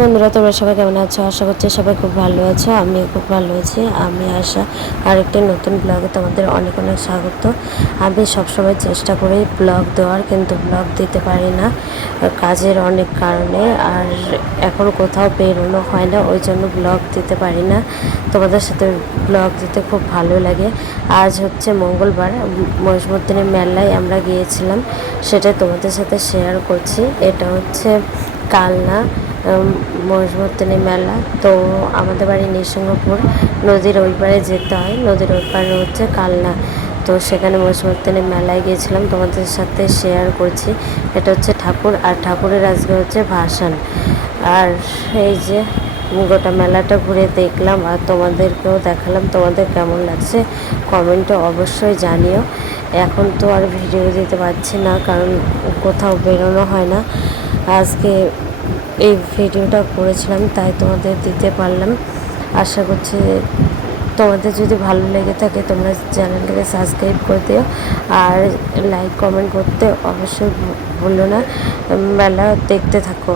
বন্ধুরা, তোমরা সবাই কেমন আছো? আশা করছি সবাই খুব ভালো আছো। আমিও খুব ভালো আছি। আমি আশা আরেকটি নতুন ব্লগে তোমাদের অনেক অনেক স্বাগত। আমি সবসময় চেষ্টা করি ব্লগ দেওয়ার, কিন্তু ব্লগ দিতে পারি না কাজের অনেক কারণে। আর এখন কোথাও বেরোনো হয় না, ওই জন্য ব্লগ দিতে পারি না। তোমাদের সাথে ব্লগ দিতে খুব ভালো লাগে। আজ হচ্ছে মঙ্গলবার, মহিষমর্দিনী মেলায় আমরা গিয়েছিলাম, সেটা তোমাদের সাথে শেয়ার করছি। এটা হচ্ছে কালনা মহিষমর্দিনী মেলা। তো আমাদের বাড়ি নৃসিংহপুর, নদীর ওই পারে যেতে হয়। নদীর ওই পারে হচ্ছে কালনা। তো সেখানে মহিষমর্দিনী মেলায় গিয়েছিলাম, তোমাদের সাথে শেয়ার করছি। এটা হচ্ছে ঠাকুর, আর ঠাকুরের আজকে হচ্ছে ভাসান। আর এই যে গোটা মেলাটা ঘুরে দেখলাম আর তোমাদেরকেও দেখালাম। তোমাদের কেমন লাগছে কমেন্টে অবশ্যই জানিও। এখন তো আর ভিডিও দিতে পারছি না, কারণ কোথাও বেরোনো হয় না। আজকে এই ভিডিওটা করেছিলাম, তাই তোমাদের দিতে পারলাম। আশা করছি তোমাদের যদি ভালো লেগে থাকে তোমরা চ্যানেলটাকে সাবস্ক্রাইব করে দিও, আর লাইক কমেন্ট করতে অবশ্যই ভুলো না। মেলা দেখতে থাকো।